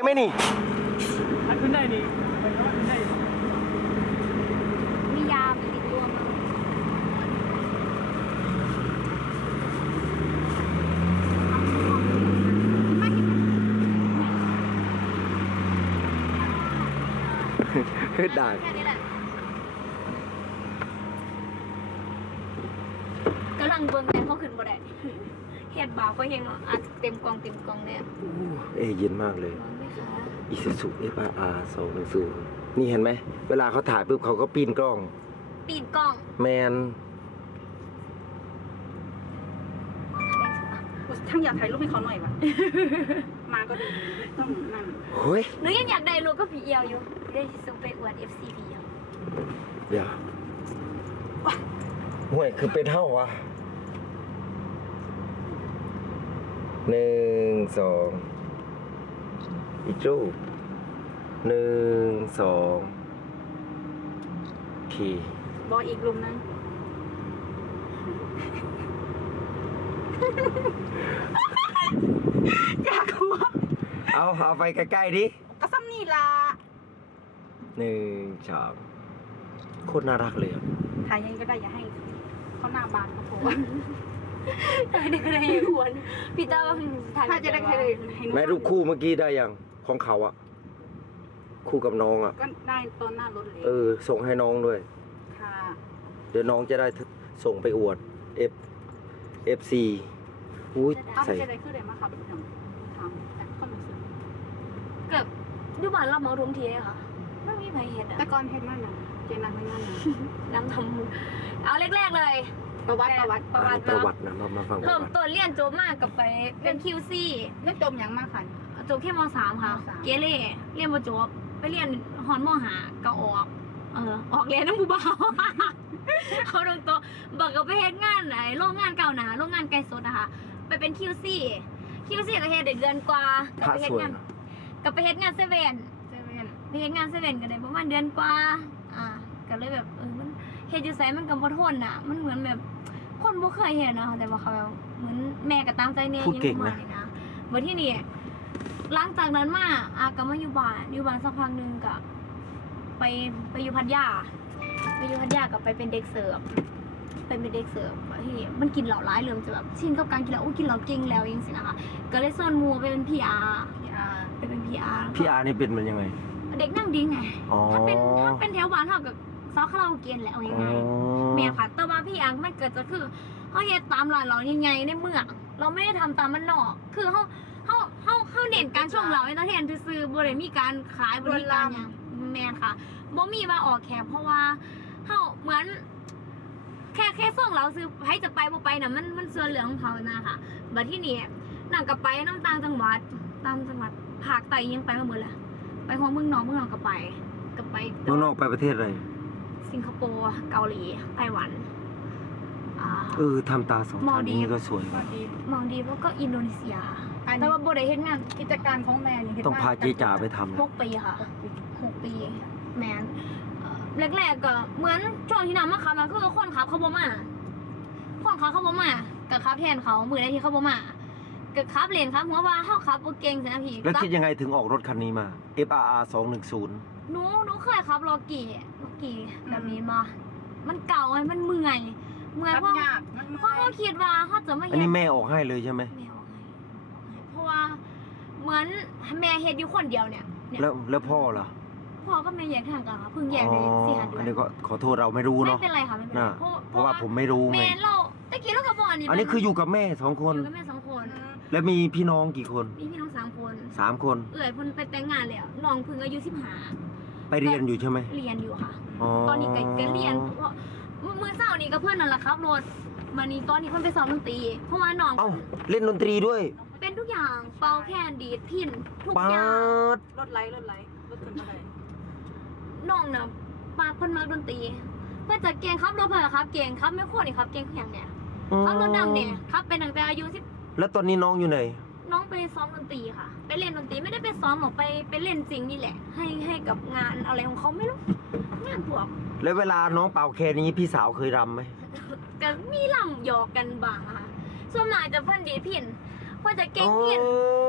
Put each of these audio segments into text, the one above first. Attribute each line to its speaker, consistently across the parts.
Speaker 1: ไม่นี่
Speaker 2: ถ้าขึ้นได้นี่มันก็ขึ้นได้
Speaker 3: มียาติดตัวมา
Speaker 1: ด่าน
Speaker 3: แค่นี้แหละกำลังเบิ่งแม่เขาขึ้นบ่ได้เฮ็ดบาปเขาเฮงเนาะอัดเต็มกล่องเนี่ย
Speaker 1: เย็นมากเลย
Speaker 3: ร้อนไหมคะ
Speaker 1: Isuzu FRR 210นี่เห็นไหมเวลาเขาถ่ายปุ๊บเขาก็ปีนกล้อง
Speaker 3: ปีนกล้อง
Speaker 1: แมน
Speaker 4: ช่างอยากถ่ายรูปให้เขาหน่อยวะ มาก็ดีต้องนั่น
Speaker 1: เฮ้ย
Speaker 3: หนูยังอยากได้รูปกับพี่เอียวอยู่ได้สิส่งไปอวด FC พี่เอียว
Speaker 1: เดี๋ยวห่วยคือเป็นเท่าวะ1 2อีกรูป1 2โอเค
Speaker 4: บออีกลุมนึง อยากหัว
Speaker 1: เอาไปใกล้ๆดิ
Speaker 4: ก็ซ้ำนี่ละ
Speaker 1: 1 2โคตรน่ารักเลยอ่ะ
Speaker 4: ถ่ายยังก็ได้อย่าให้เขาหน้าบานเขาโผล่
Speaker 3: ได้ก็ได้ควรพี่ต้าว่าถ่าย
Speaker 4: ถ้าจะได้ใครให้หนู
Speaker 1: แม่รูปคู่เมื่อกี้ได้ยังของเขาอะคู่กับน้องอะ
Speaker 4: ก็ได้ตอนหน้ารถเลย
Speaker 1: ส่งให้น้องด้วย
Speaker 4: ค่ะ
Speaker 1: เดี๋ยวน้องจะได้ส่งไปอวด FC อุ้ย
Speaker 4: เอาไป
Speaker 1: ใส่
Speaker 4: จะได้ขึ้นเลยมาครับทำแต่ก็รู้สึก
Speaker 3: เกือบดูบ้านเราเมาทุ่มทีเลยค่ะไม่มีใครเห็นอ่ะ
Speaker 4: แต่ก่อนเห็นนั่นน่ะเจนันไม่นั่นน่ะ
Speaker 3: นั่งทำเอาแรกๆเลย
Speaker 4: ประวัติ
Speaker 1: ประวัตินะมาฟังประ
Speaker 3: เริ่ม
Speaker 1: วัติ
Speaker 3: ต้นเรียนจบมากกับไปเป็น QC
Speaker 4: เล่นจมยังมากค่ะ
Speaker 3: จบแค่ม.3 ค่ะ
Speaker 4: มสาม
Speaker 3: เกเรเรียนมาจบไปเรียนฮอนม.5ก็ออกออกเรียนน้ำผู้บ่าว เขาตรงตัวบอกกับไปเฮ็ดงานไหนโรงงานเก่าหนาโรงงานไก่สดนะคะไปเป็น QC ก็เฮ็ดได้เดือนกว่า
Speaker 1: พระสวยนะ
Speaker 3: กับไปเฮ็ดงานเซเว่นไปเฮ็ดงานเซเว่นก็ได้ประมาณเดือนกว่าก็เลยแบบมันเฮ็ดอยู่ไสมันก็บ่ทนน่ะมันเหมือนแบบคนบ่เคยเห็นนะแต่ว่าเขาแบบเหมือนแม่ก็ตามใจเนี่ย
Speaker 1: พูดเก่งนะ
Speaker 3: นะบัดที่นี่หลังจากนั้นมาก็มาอยู่บ้านสักพักนึงก็ไปอยู่พัทยากับไปเป็นเด็กเสิร์ฟเป็นเด็กเสิร์ฟที่มันกินเหล้าร้ายเริ่มจะแบบชินกับการกินเหล้ากินเหล้าเก่งแล้วจังซี่นะคะก็เลยส่วนหมู่ไปเป็น PR ไปเป็น PR
Speaker 1: พี่อาร์นี่เป็นมันยังไง
Speaker 3: เด็กนั่งดิ้งไง
Speaker 1: อ๋อ
Speaker 3: ถ้าเป็นแถวบ้านเท่ากับซอคาราโอเกะแล้วยังไงแม่ค่ะแต่ว่าพี่อังมันเกิดจะคือเขาเฮ็ดตามร้านเรายังไงในเมืองเราไม่ได้ทำตามมันนอกคือเขาเน้นการช่วงเราเอนเตอร์เทนซื่อๆบ่ได้มีการขายบริการอย่างแม่ค่ะบ่มีว่าออกแขกเพราะว่าเขาเหมือนแค่ส่งเราซื้อให้จะไปบ่ไปน่ะมันส่วนเหลืองของเขานะคะบัดที่นี่นั่งก็ไปน้ำต่างจังหวัดภาคใต้ยังไปมาหมดแล้วไปของเมืองนอกก็ไป
Speaker 1: น้องนอกไปประเทศอะไร
Speaker 3: สิงคโปร์เกาหลีไต้หวัน
Speaker 1: ทำตาสองชั้นนี้ก็สวยว่ะ
Speaker 3: มองดีแล้วก็อินโดนีเซียแต่ว่าบ่ได้เฮ็ดงาน
Speaker 4: กิจการของแม่นี่เห็น
Speaker 1: ต้องพาเจ๊จ๋าไปทำนะ
Speaker 3: 6 ปีค่ะ6 ปีแมนแรกๆก็เหมือนช่วงที่นำมาขับมันคือคนขับเขาบ่มาก็ขับแทนเขามื้อใดที่เขาบ่มาก็ขับเลนครับหัวว่าเฮาขับบ่เก่งซะนะพี่
Speaker 1: แล้วคิดยังไงถึงออกรถคันนี้มา FRR 210
Speaker 3: หนูเคยขับโลกี้แบบนี้มามันเก่าไงมันเมื่อย
Speaker 4: รับ
Speaker 3: เพราะ
Speaker 4: ยาก
Speaker 3: เขาคิดว่าเขาจะไม่
Speaker 1: อันนี้แม่ออกให้เลยใช่ไหม
Speaker 3: แม่ออกให้เพราะว่าเหมือนแม่เฮ็ดอยู่คนเดียวเนี่ย
Speaker 1: แล้วพ่อล่ะ
Speaker 3: พ่อก็แม่แยกทางกันค่ะเพิ่งแยกได้4-5 เดือน
Speaker 1: อันนี้ก็ขอโทษเราไม่รู้
Speaker 3: ไม่
Speaker 1: เนาะ
Speaker 3: เป็นไรค่ะไม่เป็นไร
Speaker 1: เพราะว่าผมไม่รู้ไง
Speaker 3: แม่เราตะกี้เรากับพ่ออันนี้
Speaker 1: อันนี้คืออยู่กับแม่2 คน
Speaker 3: อยู่กับแม่2 คน
Speaker 1: แล้วมีพี่น้องกี่คน
Speaker 3: มีพี่น้อง3 คน
Speaker 1: 3 คน
Speaker 3: เพิ่นไปแต่งงานแล้วน้องเพิ่งอายุ15
Speaker 1: ไปเรียนอยู่ใช่ไหม
Speaker 3: เรียนอยู่ค่ะตอนนี้ก็เรียนเพราะมื้อเช้านี้ก็เพื่อนนั่นแหละครับรถวันนี้ตอนนี้เพิ่นไปซ้อมดนตรีเพราะว่าน้อง
Speaker 1: เอ้าเล่นดนตรีด้วย
Speaker 3: เป็นทุกอย่างเป่าแคนดีดพินทุก
Speaker 1: ป๊า
Speaker 3: อย่าง
Speaker 1: ด
Speaker 4: รถไล่รถขึ้นมาเลย
Speaker 3: น้องน่ะปากเพิ่นมักดนตรีเพิ่นจะเก่งครับรถเพิ่นครับเก่งครับไม่ควรนี่ครับเก่งทุกอย่างเนี่ยครับรถดำเนี่ยครับเป็นตั้งแต่อายุ
Speaker 1: แล้วตอนนี้น้องอยู่ไหน
Speaker 3: น้องไปซ้อมดนตรีค่ะไปเล่นดนตรีไม่ได้ไปซ้อมหรอกไปเล่นจริงนี่แหละให้กับงานอะไรของเขาไม่รู้งานพวก
Speaker 1: แล้วเวลาน้องเป่าแค่นี้พี่สาวเคยรำไหม
Speaker 3: ก็มีลำหยอกกันบ้างค่ะส่วนมากจะเพิ่นดีดพินเพิ่นจะเก่งพิน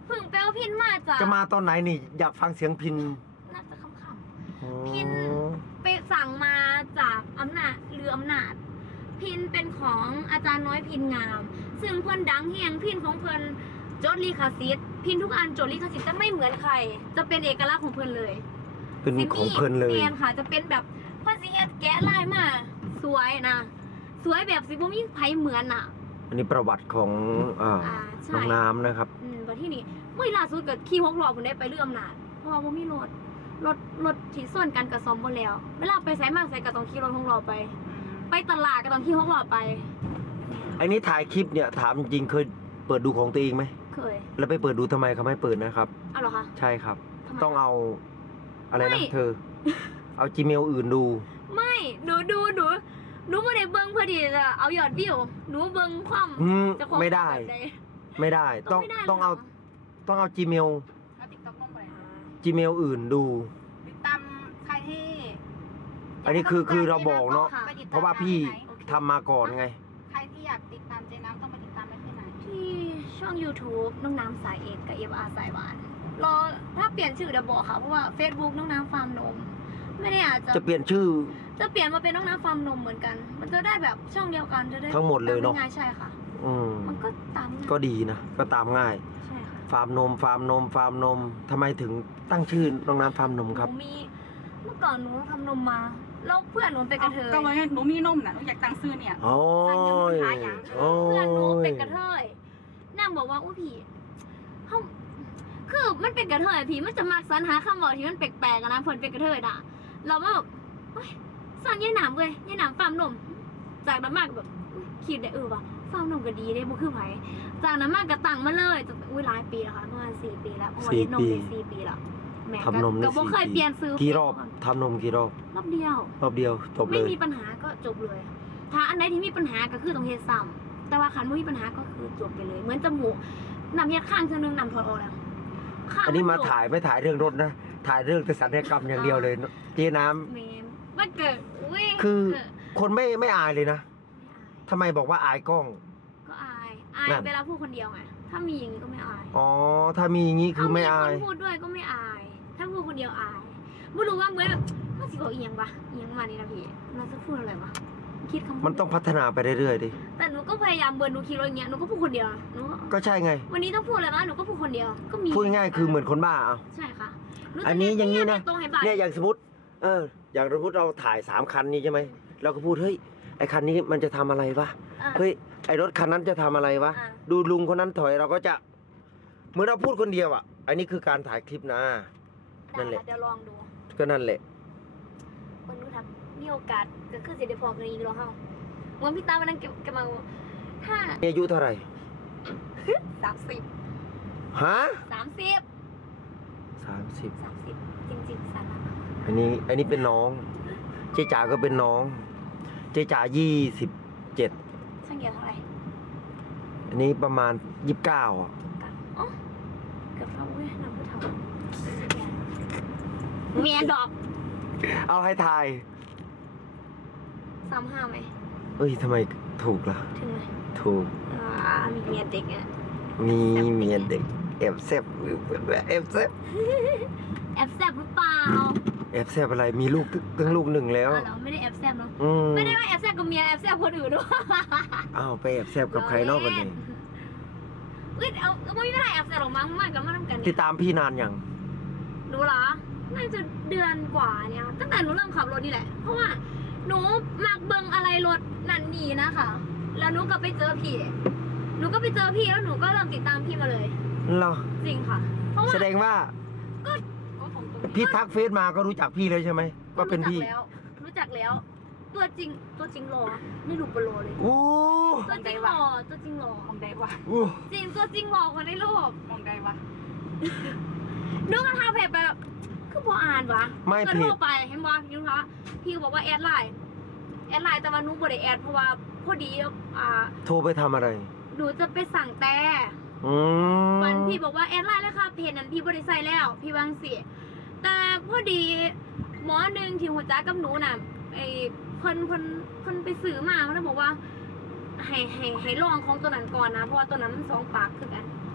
Speaker 3: เพิ่งไปเอาพินมาจาก
Speaker 1: จะมาตอนไหนนี่ อยากฟังเสียงพิน
Speaker 3: น่าจะค่ำ
Speaker 1: อ๋อ
Speaker 3: ๆพินไปสั่งมาจากอำนาจเรืออำนาจ พินเป็นของอาจารย์น้อยพินงาม ซึ่งเพิ่นดังเฮียงพินของเพิ่นจดลิขสิทธิ์พินทุกอันจดลิขสิทธิ์จะไม่เหมือนใคร จะเป็นเอกลักษณ์ของเพิ่นเลย
Speaker 1: เป็นของเพลินเลย
Speaker 3: เนียนค่ะ จะเป็นแบบเพิ่นสิเฮ็ดแกะลายมาสวยนะสวยแบบสิบ่มีไผเหมือนน่ะ
Speaker 1: อันนี้ประวัติของ
Speaker 3: ใช่
Speaker 1: น้องน้ำนะครับ
Speaker 3: บัดที่นี่เมื่อล่าสุดก็ขี่6ล้อเพิ่นได้ไปเรืออำนาจเพราะว่าบ่มีรถที่ส่วนกันก็ซ่อมบ่แล้วเวลาไปไสมาไสก็ต้องขี่รถ6ล้อไปตลาดก็ต้องขี่6ล้อไป
Speaker 1: อันนี้ถ่ายคลิปเนี่ยถามจริงๆเคยเปิดดูของตัวเองไหม
Speaker 3: เคย
Speaker 1: แล้วไปเปิดดูทำไมเขาไม่เปิดนะครับ
Speaker 3: เอาเหรอคะ
Speaker 1: ใช่ครับ
Speaker 3: ทำไม
Speaker 1: ต้องเอาอะไร
Speaker 3: ไม่
Speaker 1: นะเธอ เอา Gmail อื่นดู
Speaker 3: ไม่หนูบ่ได้เบิ่งเพื่อที่จะเอายอดวิวหนูเบิ่งความ เจ้าของ
Speaker 1: ไม่ได้
Speaker 3: แบบใ
Speaker 1: ไม่ได้ ต้อง
Speaker 3: ไม่ได้
Speaker 1: ต้องเอา
Speaker 3: หร
Speaker 1: ต้องเอา Gmail
Speaker 4: เอาติ๊กต็อกลงไป
Speaker 1: Gmail อื่นดู
Speaker 4: ติดตามใครที่
Speaker 1: อันนี้คือเราบอกเนาะ
Speaker 4: ไปติดตม
Speaker 1: เพราะว่าพี่
Speaker 4: ได้ไหน
Speaker 1: ทำมาก่อนไง
Speaker 4: ใครที่อยากติดตามเจน้ำต้องไปติดตามได้ที่ไหน
Speaker 3: ที่ช่อง YouTube น้องน้ำสายเอกกับ FR สายหวานรอถ้าเปลี่ยนชื่อเดี๋ยวบอกค่ะเพราะว่า Facebook น้องน้ำฟาร์มนม ไม่ได้อาจจะ
Speaker 1: จะเปลี่ยนชื่อ
Speaker 3: จะเปลี่ยนมาเป็นน้องน้ำฟาร์มนมเหมือนกัน มันจะได้แบบช่องเดียวกันจะได้
Speaker 1: ทั้งหมดเลยเนอะ
Speaker 3: ตง่ายใช่ค่ะ
Speaker 1: อืม
Speaker 3: มันก็ตามง่าย
Speaker 1: ก็ดีนะ ก็ตามง่าย
Speaker 3: ใช่ค่ะ
Speaker 1: ฟาร์มนม ฟาร์มนม ฟาร์มนมทำไมถึงตั้งชื่อน้องน้ำฟาร์มนมครับ
Speaker 3: หนูมีเมื่อก่อนหนูทำนมมาแล้วเพื่อนหนูเป็นกระเทย
Speaker 4: ก็เลยหนูมีนมน่ะหนูอยากตั้งซื้อเนี่ย
Speaker 1: โอ้ย โอ้
Speaker 3: เพื่อนหนูเป็น
Speaker 1: ย
Speaker 3: กระเทยนางบอกว่าอุ้ยพี่เขาคือมันเป็นกระเทยพี่มันจะมักสรรหาคำบอกที่มันแปลกๆอะนะเพิ่นเป็นกระเทยด่ะเราก็แบบเฮ้ยสั่งยายหนามเว้ยยายหนามฟาร์มนม จากนั้นมากแบบอุ๊ยคิดได้ว่ะฟาร์มนมก็ดีได้บ่คือไผจากนั้นมากก็ตั้งมาเลยจนอุ้ยหลายปีแล้วค่ะประมาณ4 ปีแล้วเพราะว่าเลี้ยงนมได้4 ปีแล้วแม่
Speaker 1: ทำนมได้
Speaker 3: ก็บ่เคย
Speaker 1: 4
Speaker 3: เปลี่ยนซื้อ
Speaker 1: กี่รอบทำนมกี่รอบ
Speaker 3: รอบเดียว
Speaker 1: รอบเดียวจบเล
Speaker 3: ไม่
Speaker 1: ย
Speaker 3: มีปัญหาก็จบเลย ถ้าอันไหนที่มีปัญหาก็คือต้องเฮ็ดซ้ำแต่ว่าคันไม่มีปัญหาก็คือจบไปเลย เหมือนจมูกนำเฮ็ดข้างเท่านึงนำถอดออกแล้วข้ง
Speaker 1: อันนี้มา
Speaker 3: จบ
Speaker 1: ถ่ายไม่ถ่ายเรื่องรถนะ ถ่ายเรื่องแต่ศัลยกรรมอย่างเดียวเลย เจ๊น้
Speaker 3: เมนมันเกิดอุ้ย
Speaker 1: ำคือ
Speaker 3: เกิด
Speaker 1: คนไม่อายเลยนะทำไมบอกว่าอายกล้อง
Speaker 3: ก็อายเวลาพูดคนเดียวไงถ้ามีอย่างนี้ก็ไม่อาย
Speaker 1: อ๋อ ถ้ามีอย่างนี้คือไม่อาย
Speaker 3: ถ้มีคนพูดด้วยก็ไม่อาย ถ้าพูดคนเดียวอายไม่รู้ว่าเหมือนแบบว่าสิบอกเอียงปะเอียงมานี่นะพี่เราจะพูดอะไรวะคิดคำพูด
Speaker 1: มันต้องพัฒนาไปเรื่อยๆดิ
Speaker 3: แต่หนูก็พยายามเบิร์นหนูคิดว่าอย่างเงี้ยหนูก็พูดคนเดียวหนูก็
Speaker 1: ก็ใช่ไง
Speaker 3: วันนี้ต้องพูดอะไรวะหนูก็พูดคนเดียวก็มี
Speaker 1: พูดง่ายๆคือเหมือนคนบ้าเอา
Speaker 3: ใช่ค่ะหจะ
Speaker 1: อันนี้อย่างนี้นะ
Speaker 3: ตรงให้บ่าย
Speaker 1: เนี่ยอย่างสมมติ อย่างสมมติเราถ่าย3 คันนี้ใช่ไหม เราก็พูด เฮ้ย ไอคันนี้มันจะทำอะไรวะ
Speaker 3: อ่ะ
Speaker 1: เฮ้ย ไอรถคันนั้นจะทำอะไรวะ
Speaker 3: อ่ะ
Speaker 1: ดูลุงคนนั้นถอยเราก็จะ เหมือนเราพูดคนเดียวอ่ะ อันนี้คือการถ่ายคลิปนะ นั่นแหละ
Speaker 3: เดี๋ยวลองดู
Speaker 1: ก็นั่นแหละ
Speaker 3: วันนู้นทำมีโอกาสก็คือจะได้พอกันอีกแล้วเฮาเหมื่อนพี่ตาวันนั้นแกมาบอกถ้า
Speaker 1: มีอายุเท่าไหร่
Speaker 3: 30
Speaker 1: ฮะ
Speaker 3: 30
Speaker 1: 30
Speaker 3: 30จริงๆสาระ
Speaker 1: อันนี้เป็นน้อง เจ๊จ๋าก็เป็นน้อง เจ๊จ๋า27
Speaker 3: ช่างเกียรติเท่าไหร่
Speaker 1: อันนี้ประมาณ29อ่ะ
Speaker 3: กันอ๋อเกือบเท่าเว้ยน้ำผู้เท่าเมียดอก
Speaker 1: เอาให้ทาย
Speaker 3: 35ไหม
Speaker 1: เอ้ยทำไมถูกล่ะ
Speaker 3: ถึงไหม
Speaker 1: ถูก
Speaker 3: มีเมียเด็กอ่ะ
Speaker 1: มีเมียเด็กแอบแซบแอบแซบ
Speaker 3: แอบแซบหรือเปล่า
Speaker 1: แอบแซบอะไร มีลูกตั้งลูกหนึ่งแล้ว
Speaker 3: อ๋อเหรอไม่ได้แอบแซบเนาะ
Speaker 1: อืม
Speaker 3: ไม่ได้ว่าแอบแซบกับเมียแอบแซบคนอื่นด้วย
Speaker 1: อ้าวไปแอบแซบกับใครนอกกันเอง
Speaker 3: เอ้ยเอาไม่ได้แอบแซบหรอกมั้งมากกับมาทำกัน
Speaker 1: ติ
Speaker 3: เนี่
Speaker 1: ด
Speaker 3: ย
Speaker 1: ตามพี่นานยัง
Speaker 3: รู้เหรอน่าจะเดือนกว่าเนี่ยตั้งแต่หนูเริ่มขับรถนี่แหละ เพราะว่าหนูมักเบิ่งอะไรรถนั่นนี่นะคะแล้วหนูก็ไปเจอพี่แล้วหนูก็เริ่มติดตามพี่มาเลย
Speaker 1: เหรอ
Speaker 3: จริงค่ะ เพราะว่า
Speaker 1: แสดงว่า
Speaker 4: ก็ผมตรงนี้
Speaker 1: พี่ทักเฟซมาก็รู้จักพี่เลยใช่ไหมว่าเป็นพี่
Speaker 3: รู้จักแล้ว ตัวจริงหล่อไม่รูปโลเลย
Speaker 1: โอ้
Speaker 3: ตัวจริงหล่อตัวจริงหล่อ
Speaker 4: มองได้วะ
Speaker 1: โอ้
Speaker 3: จริงตัวจริงหล่อกว่าในรูป
Speaker 4: มองได้วะ
Speaker 3: ดูกระทาเพจไปแบบคือพออ่านวะ
Speaker 1: ไม่
Speaker 3: ก็
Speaker 1: เพ
Speaker 3: โท
Speaker 1: จ
Speaker 3: รไปเห็นบ่พี่คะพี่ก็บอกว่าแอดไลน์แต่ว่าหนูบ่ได้แอดเพราะว่าพอดี
Speaker 1: โทรไปทำอะไร
Speaker 3: หนูจะไปสั่งแต่
Speaker 1: อืม
Speaker 3: วันพี่บอกว่าแอดไลน์แล้วค่ะเพจนั้นพี่บ่ได้ใส่แล้ว พี่วางสิแต่พอดีหมอหนึ่งที่หัวจ้ากับหนูน่ะไอ้เพิ่นไปซื้อมาเพิ่นบอกว่าให้ลองของตัวนั้นก่อนนะเพราะว่าตัวนั้นมัน2 ปากคือกัน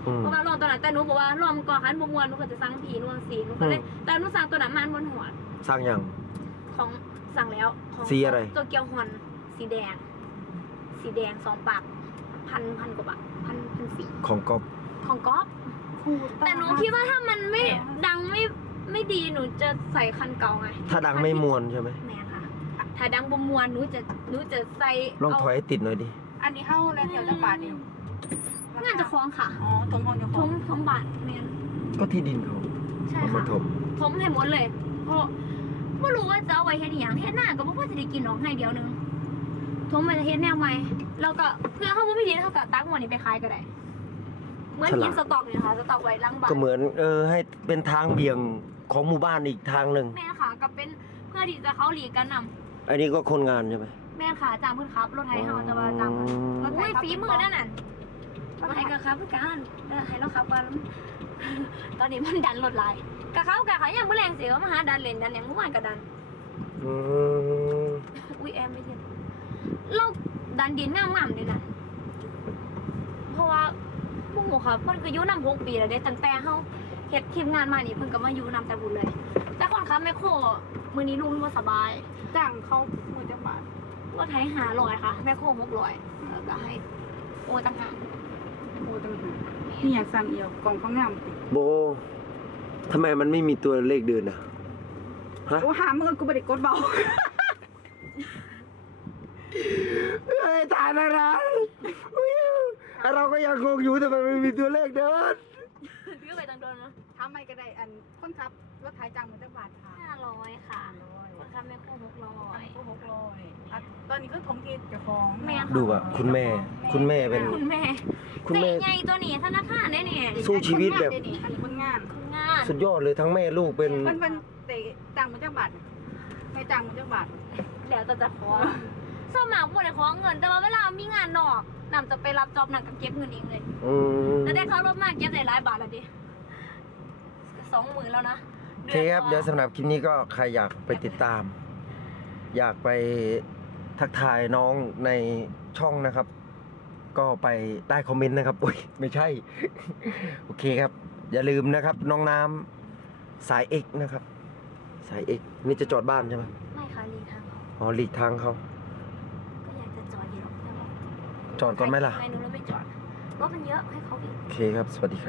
Speaker 3: เพราะว่ารวมตัวนั้นแต่หนูบอกว่ารวมก่อนคันบ่ม่วนหนูก็จะสั่งผีนวลสีหนูก็เลยแต่หนูสั่งตัวนั้นมันบนหัว
Speaker 1: สร้างยัง
Speaker 3: ของสั่งแล้วของ
Speaker 1: สีอะไร
Speaker 3: ตัวเกียวฮอนสีแดง2 ปากพันกว่าบาทพันสี่
Speaker 1: ของก๊อฟ
Speaker 3: ของก๊อฟแต่หนูคิดว่าถ้ามันไม่ดังไม่ดีหนูจะใส่คันเก่าไง
Speaker 1: ถ้าดังไม่มวนใช่ไหม
Speaker 3: แม่นค่ะ ถ้าดังบ่ม่วนหนูจะใส่
Speaker 1: ลองถอยให้ติดหน่อยดิ
Speaker 4: อันนี้เข้าแล้วเดี๋ยวจะบาทเดียว
Speaker 3: งานจะคล้องค่ะ
Speaker 4: อ๋อตรงห้องจะ
Speaker 3: ท
Speaker 4: คล้อง
Speaker 3: ทมบาทแม่น
Speaker 1: ก็ที่ดินเขา
Speaker 3: ใช่
Speaker 1: เอามา
Speaker 3: ค่ะ
Speaker 1: ถม
Speaker 3: ทมให้หมดเลย เพราะไม่รู้ว่าจะเอาไว้เฮ็ดอหย่างเฮ็ดหน้าก็บ่พอสิได้กินหรอกให้เดียวนึงทมไปจะเฮ็ดแนวใหม่แล้วก็เพื่อเฮาบ่มีดีเฮาก็ตักหมดนี้ไปขายก็ได้เหมือนกินสต็อกนี่ค่ะสต็อกไว้หลังบ้าน
Speaker 1: ก็เหมือนให้เป็นทางเบี่ยงของหมู่บ้านอีกทางหนึ่ง
Speaker 3: แม่ค่ะก็เป็นเพื่อที่จะเขาหลีกกันนำ
Speaker 1: อันนี้ก็คนงานใช่ไหม
Speaker 3: แม่ค่ะจ้างเพิ่นขับรถไถเฮาแต่ว่าจ้างเพิ่นรถไถฝีมือนั่นน่ะรถไถก็ขับเพิ่นกันให้เราขับก่อนตอนนี้มันดันรถหลายก็เขาก็เขายังบ่แรงสิว่ามาหาดันเล่นดันหยังเมื่อวานก็ดัน
Speaker 1: อืม
Speaker 3: อุ้ยแอมไม่เห็นเราดันดินงามๆเลยนะเพราะว่าพวกหมูค่ะเพิ่นก็อยู่นำ6 ปีแล้วเด้ตั้งแต่เฮาเฮ็ดทีมงานมานี่เพิ่นก็มาอยู่นำแต่บุญเลย แต่คนขับแมคโครมื้อนี้ลุงบ่สบาย
Speaker 4: จ้างเขามือจะบาท
Speaker 3: รถไถ500ค่ะแมคโคร600แล้วก็ให้โอ้ต่างหาก
Speaker 4: โอ้ตังหากนี่อยากสั่งเอียวกล่องข้างงามติ
Speaker 1: โบทำไมมันไม่มีตัวเลขเดินอ่ะฮะ
Speaker 4: โอ้หามือกูบ่ได้กดเบา
Speaker 1: เฮ้ยตายแล้วนะอุ๊ยเราก็ยังงงอยู่ทำไมไม่มีตัวเลขเดิน
Speaker 3: ถือไปตั้งโดนเนาะ
Speaker 4: ทำไมก็ได้อันคนขับรถไถจ้างมือจะบาทค่ะ
Speaker 3: 500ค่ะคนขับแมคโคร600
Speaker 4: ก็600อ่ะตอนนี้ก็ทงเกตเจ้าของ
Speaker 3: แม่ค่ะ
Speaker 1: ดูอ่ะคุณแม่เป็น
Speaker 3: คุณแม่
Speaker 1: คุณแม่
Speaker 3: ใจใหญ่ตัวนี้ธนาคารได้เนี่ย
Speaker 1: สู้ชีวิตแบบ
Speaker 4: อันนี้คนงาน
Speaker 3: คุณงาน
Speaker 1: สุดยอดเลยทั้งแม่ลูกเป็น
Speaker 4: เพิ่นเตะจ้างมือจะบาทไม่จ้างมือจะบาท
Speaker 3: แล้วแต่จะขอสมัครบ่ได้ขอเงิน แต่ว่าเวลามีงานนอกนำจะไปรับจอบหนักกับเก็บเงินเองเลย
Speaker 1: อืม
Speaker 3: แล้วได้เข้ารถมาเก็บได้หลายบาทแล้วดิ20,000แล้วนะ
Speaker 1: โอเคครับเดี๋ยวสำหรับคลิปนี้ก็ใครอยากไปติดตาม อยากไปทักทายน้องในช่องนะครับ ก็ไปใต้คอมเมนต์นะครับอุ้ยไม่ใช่ โอเคครับ อย่าลืมนะครับ น้องน้ำสายเอกนะครับ สายเอกนี่จะจอดบ้านใช่ไหม
Speaker 3: ไม่ค่ะลีทางเขา
Speaker 1: อ๋อหลีกทางเขา
Speaker 3: ก็อยากจะจอดอยู่หรอกแต่ว่า
Speaker 1: จอดก่อนไหมล่ะ
Speaker 3: ไม่หนูเลยไม่จอดรถมันเยอะให้เขาอีก
Speaker 1: โอเคครับ สวัสดีครับ